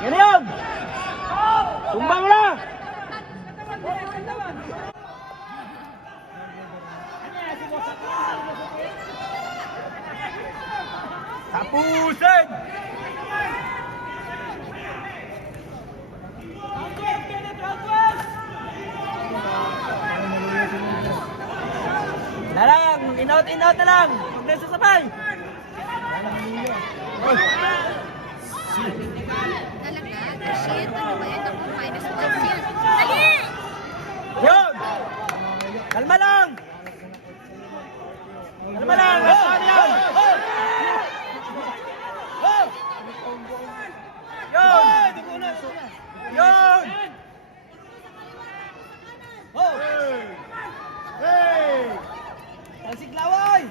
Yan yan! Tumbang na! Tapusin! Wala lang! In-out na lang! Huwag na sasabay! Talaga? Shit, ano ba yan? Ako, minus points yan. Dali! Yun! Kalma lang! Kalma lang! Nasaan yan? Yun! Yun! Hey! Talsik laway!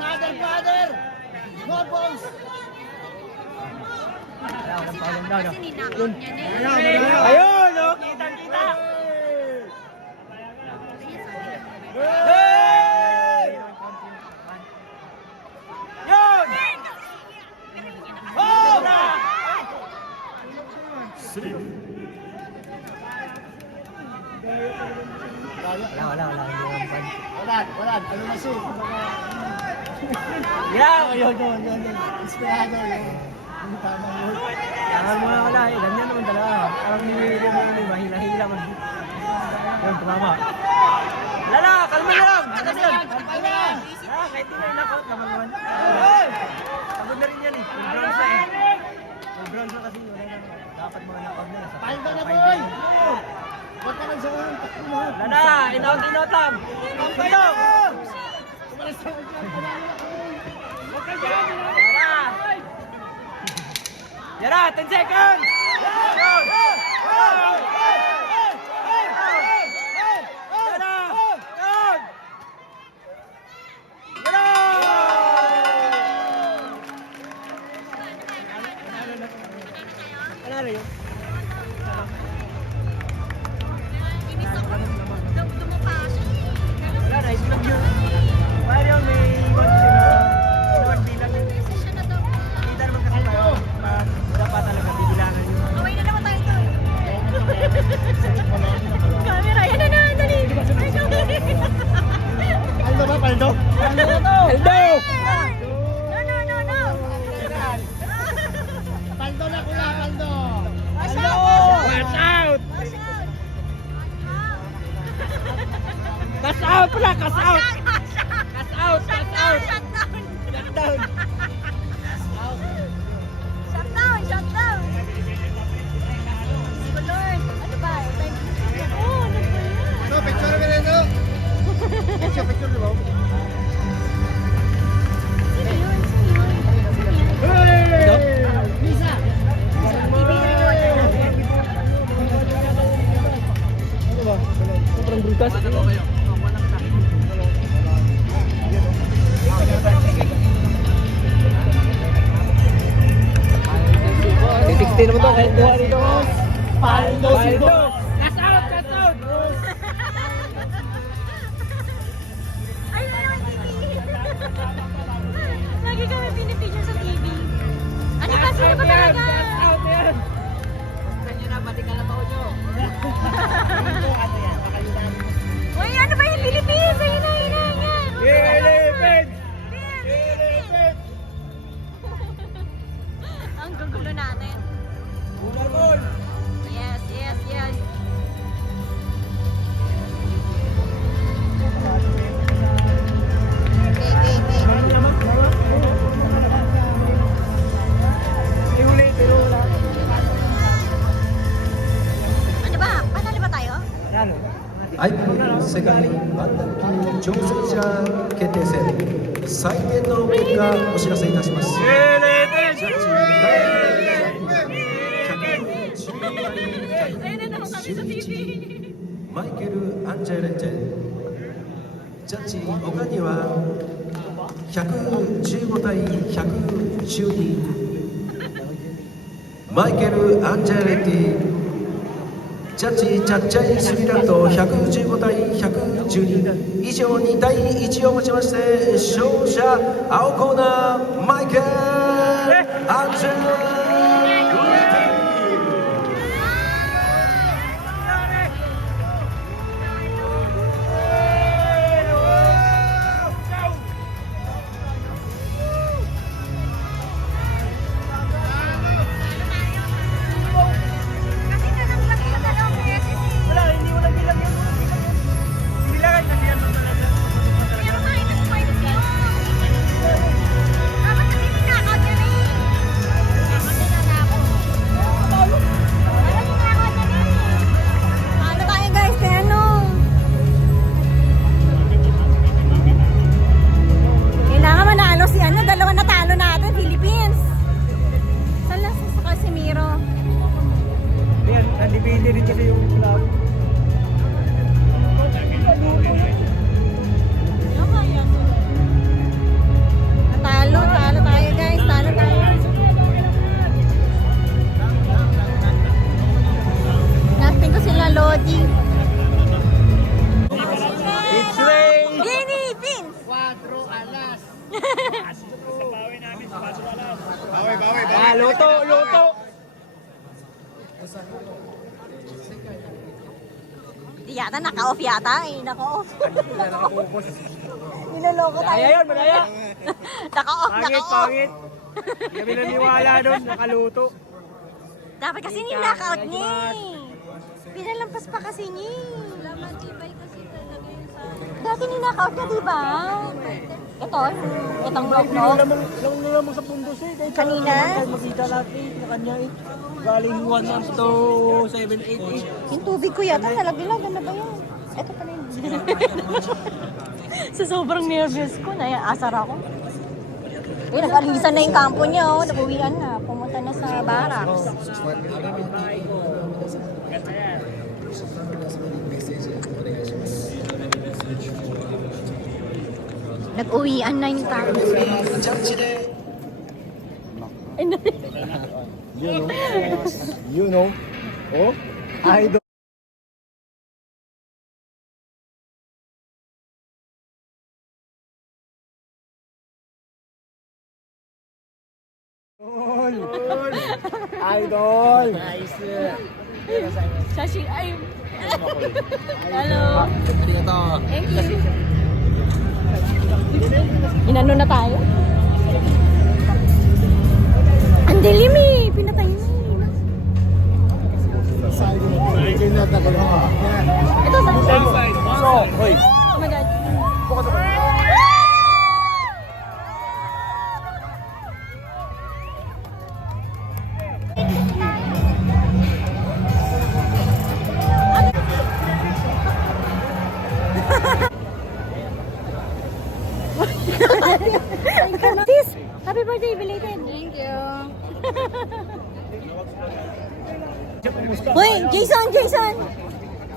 Mother, father! No balls! Kasi ninakot niya na eh. Ayun! Oh, kita-kita! Ayun, Hey! Yun! Oh! Wala. Ano na siya? Yan! Yun. Inspirado yun. Yung tamang yun. Yangan mo na wala eh. Ganyan naman talaga. Parang mahila-hila mag... Yun, tumama. Lala, kalma na lang! Kalma na lang! Kahit di na in-knockout naman naman. Pagod na rin yan eh. Full bronze na eh. Full bronze na kasi wala na. Dapat mga knockout na. Paldo na, boy! Huwag ka nang sa unang takbo mo. Lala, in-out lang! Paldo! Umalis sa unang. Yara! Yara, 10 seconds! Yun! Yara! Yun! Yara! Ano na yun? Inis ako. Dumapa siya. Wala na, islog yun. Parang yung may inuwan bilang. Kasi siya na daw. Kita naman kasi tayo. Dapat talaga bibilangan yun. Away na naman tayo to. Camera, yan na, dali. Ay, sorry. Paldo ba, paldo? Paldo na to! Paldo! No. Paldo na kuya, paldo! Watch Paldo! out! Watch out! Watch out! Cash out pala! Cash out! Watch out! Cash out! Cash out! Shutdown! Lockdown! Shutdown! Oh, Lord! Ano ba? Thank you. Oh, ano ba yan? No, picture mo rin, no? Picture, di ba? Sino yun? Lisa! Ano ba? Sobrang brutas. Ano ba kayo? Titikti naman to kahit buha dito. Paldo! Cash out! Cash out! Ay, TV! Lagi kami pinipicture sa TV. Ano ba? Sino ba talaga? Cash out yan! Basta nyo na, pati kalabaw nyo. Uy, ano ba yung Philippines? Ayun na. Philippines! Philippines! Ang gugulo natin. Una goal! Yes. Ano ba? Panalo ba tayo? Ano? はい世界バンタム級挑戦者決定戦採点の結果お知らせいたしますジャッジAyun na naman kami sa TV. マイケル・アンジェレンジェジャッジ他には115対112マイケル・アンジェレティジャッジジャッジャイスリランド115対112以上2対1をもちまして勝者青コーナーマイケル・アンジェレティWala, hindi mo lang bilang yun. Bilangan kasi yan talaga. Ano tayo guys? Ano? Kailangan manalo si ano, dalawa na talo natin, Philippines. Saan lang sasakal si Miro? Yan, nandipindi rin kasi yung club. Talo tayo guys, talo tayo. Natin ko sila Lodi. It's rain! Philippines! Ah, luto, luto! Di yata naka-off yata. Naka-off. Niloloko tayo. Malaya yun, malaya! Naka-off, Pangit, naka-off. pangit! Hindi kami naniwala doon, nakaluto. Dapat kasi ni-knockout niya. Pinalampas pa kasi niya. Matibay kasi talaga yun sa... Dati ni-knockout niya, diba? Itong knock-knock. Lang nila mo sa pundos eh. Kahit Kanina? kahit makita natin na kanya eh. Galing 1 up to 7, 8, 8. Yung tubig ko yata nalaglag. Ano ba yan? Ito pala yun. Sa sobrang nervous ko, asar ako. Uy, nag-alisan na yung kampo niya, oh. Nag-uwian na. Pumunta na sa barracks. Nag-uwian na yung kampo. ジャッジで You know? Oh? I don't. Idol! Shashi, ay. Hello. Thank you. Inano na tayo? Ang dilim eh. Pinatay na eh. Ito sa Hoy! Oh my God. Tis, happy birthday belated. Thank you. Hoy, Jason.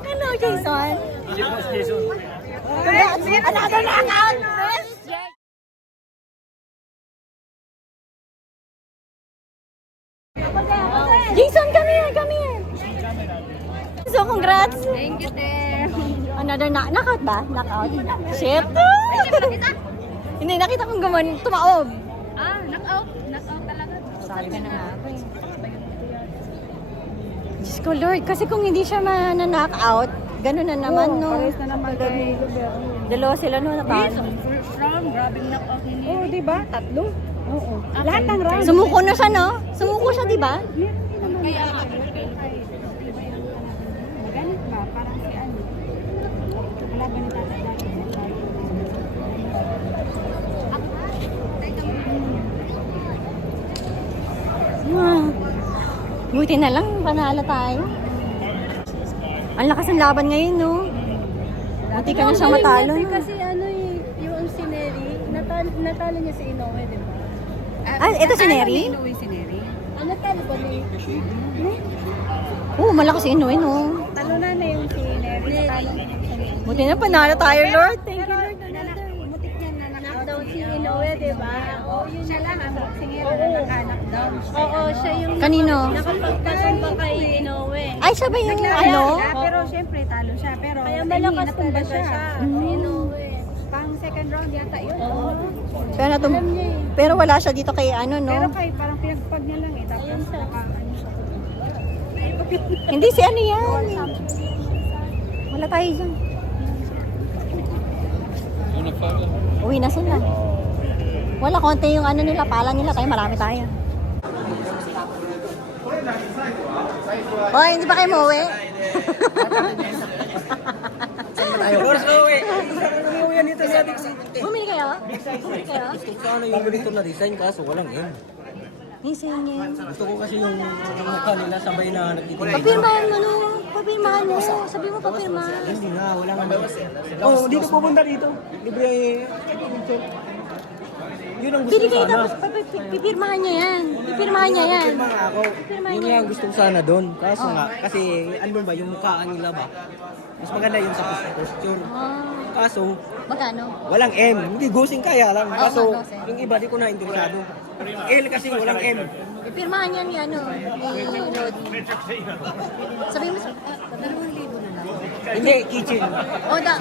Hello, Jason. Congrats. Another knockout. Jason, come here. So, congrats. Thank you, Ter. Another knockout ba? Knockout? Shit. Hindi, nakita kong tumaob. Ah, knockout. Knockout talaga. Sabi ka na nga ako eh. Diyos ko Lord, kasi kung hindi siya ma-knockout, gano'n na naman, no? Pares na naman kay... Dalawa sila, no? Yes, Natalo. first round, grabing knockout ni Neri. Oo, di ba? Tatlo? Oo. Lahat ng round. Sumuko na siya, no? Sumuko siya, di ba? Kaya nga, Ganit ba? Parang si ano. Wala ba natatatapos? Ah, buti na lang, panalo tayo. Ang lakas ng laban ngayon, no? Buti ka na siyang matalo. kasi ano yung si Neri, natalo niya si Inoue, di ba? Ito si Neri? Inoue si Neri. Ah, natalo ba ni... Oo, malakas si Inoue, no? Talo na yung si Neri. Natalo na si Neri. Buti na panalo tayo, Lord. Thank you, Lord. Mutik niya na knockdown si Inoue, di ba? Oo, yun siya lang. Sige, na nakanak Oo, siya yung Kanino? nakapagtatumba kay Inoue. Ay, siya ba yung Naglaro ano? sila, pero syempre talo siya. Pero Kaya malakas tumba siya. Mm. Inoue. Pang second round yata yun. Oo. Pero, Alam niya eh. pero wala siya dito kay ano, Pero no? kay parang pinagpag niya lang eh. Tapos Ayun siya. nakaano siya. Hindi si ano yan. Wala tayo dyan. Uwi na sila. Wala, konti yung ano nila, pala nila. Tayo, marami tayo. Hoy, hindi ba kayo mauwi? Oras na uwi. Uwi yan dito sa ating city. Bumili kayo? Bumili kayo? Sana yung ganito na design kaso walang M. Nisin niya. Gusto ko kasi yung mukha nila sabay na nagtitingin. Papirmahan mo, no? Papirmahan mo. Sabi mo papirmahan. Hindi nga, wala nga. Oh, dito pupunta dito. Libre yun ang gusto Pili ko kayo sana. tapos pipirmahan niya yan. Pipirmahan niya yan. Pirma nga ako. Yun nga ang gusto ko sana doon. Kaso nga, kasi ano ba, yung mukhaan nila ba? Mas maganda yung sa posture. Ah, Kaso, magkano? walang M. Hindi gusing kaya lang. Kaso, gusing. yung iba di ko na interesado. L kasi walang M. Pipirmahan yan ni ano, ni Lodi. Sabi mo, 2,000 na lang. Hindi, kitchen. O da,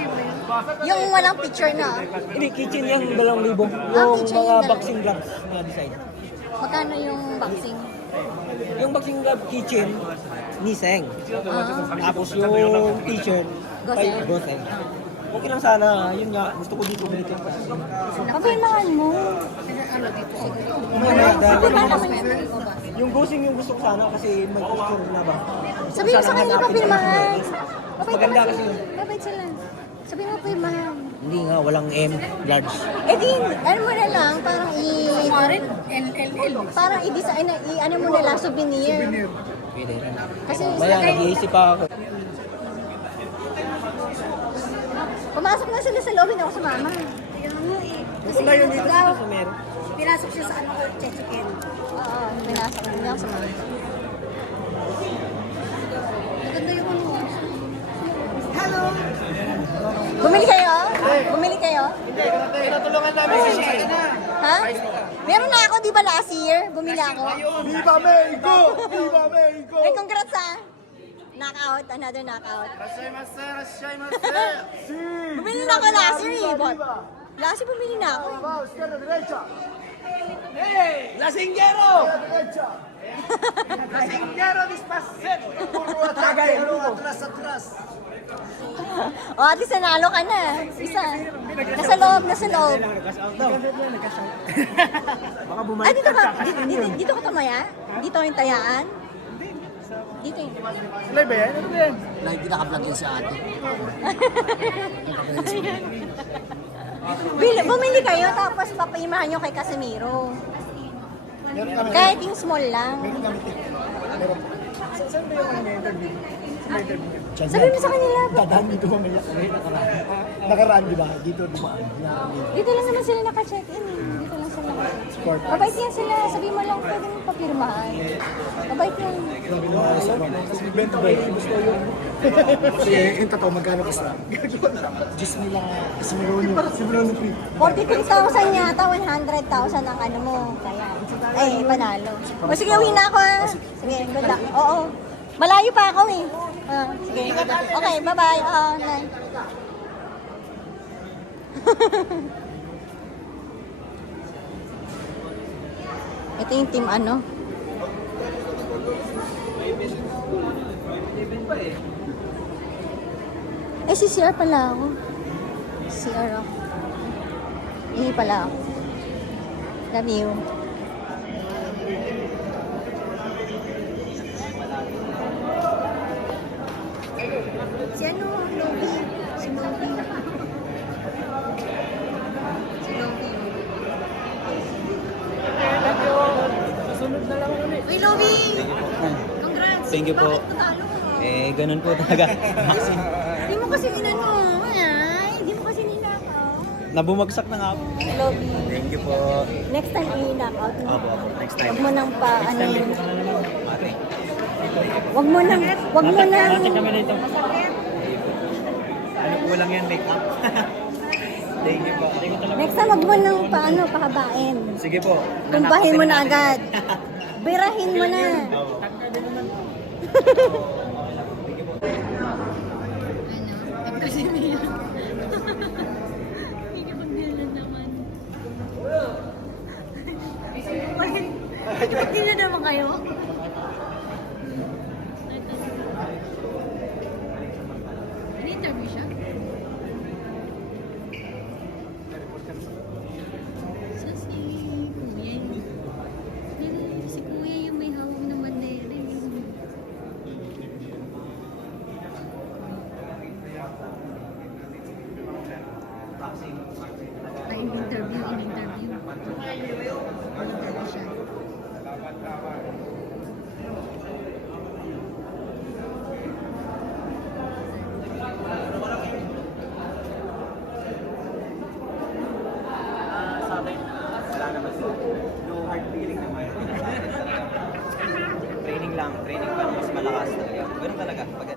yung walang picture na. Hindi, kitchen yung 2,000. Yung kitchen mga yung boxing gloves na design. Magkano yung boxing? Yung boxing glove kitchen, Niseng. Ah, Tapos yung t-shirt, Goseng. Goseng. Okay lang sana, yun nga, gusto ko dito dito. papirmahan mo. Papirmahan naman yan. Yung gosing yung gusto ko sana kasi may posture na ba? Sabi mo sa kanila papirmahan. Mabait Maganda naman kasi sila. yun. Mabait sila. Sabi mo papirmahan. Hindi nga, walang M, large. Eh di, ano mo na lang, parang LLL. parang i-design na, ano mo na lang, souvenir. Pwede rin. Kasi Maya, nag-iisip pa ako. pumasok na sila sa loob, hindi ako sumama. Pupunta yun dito sa Sumer. Pinasok siya sa ano ko, chicken. Oo, pinasok, hindi ako sumama. Maganda yung ano. Bumili kayo? Bumili kayo? Tinutulungan namin si Shina. Ha? Meron na ako, di ba last year? Bumili ako. Viva Mexico! Viva Mexico! Ay, congrats ah! Knockout, another knockout. Bumili na ako last year eh. Last year bumili na ako. Vamos, izquierda, derecha. Lasinggero! Derecha. Lasinggero dispasero! Atrás, atrás. O, at least nanalo ka na. Isa. Nasa loob, nasa loob. Baka Ah, bumalik dito ka? Dito ka tumaya? Dito yung tayaan? Dito yung... Sila ba yan? Ano ba yan? Bumili kayo tapos papaimahan nyo kay Casimiro. Kahit yung small lang. Saan ba yung ano may interview? May interview. Sabi mo sa kanila, Dadaan dito mamaya. Nakaraan di ba? Dito dumaan. dito lang naman sila naka-check-in eh. Dito lang sila naka-check-in. Sport. Mabait yan sila. Sabi mo lang pwedeng papirmahan. Mabait yan. Tapos bibenta ba yun? Gusto yun. Kasi yung totoo magkano basta? 10 nila. Simerono free. 43,000 yata, 100,000 ang ano mo. Kaya, ay, panalo. O sige, uwi na ako ah. Sige, good luck. Oo. Malayo pa ako eh. Ah, sige. Okay, bye-bye. Bye. Ito yung team ano. Eh, si CR pala ako. CR ako. Hindi pala ako. Love you. Si ano? Lovi. Si Lovi. Si Lovi. Uy, Lovi! Congrats! Thank you po. Bakit natalo ka? Ganun po talaga. Hindi mo kasi inano. Ay, hindi mo kasi ninakaw. Nabumagsak na nga ako. Lovi. Thank you po. Next time i-knockout mo. Opo, next Huwag mo nang pa, ano yun. Okay. Huwag mo nang, dito. Ano po lang yan, make up. Thank you po. next time huwag mo nang pa, ano, pahabain. Sige po. Tumpahin mo na agad. Birahin mo na. Actress Emilia. Ikipagdilan naman. Hindi na naman kayo? In-interview siya? Sa si Kuya yun. Si Kuya yung may hawak na bandera. Ay, in-interview. In-interview siya. Sa akin, wala naman. No hard feeling naman. Training lang. Training para mas malakas talaga. Ganun talaga.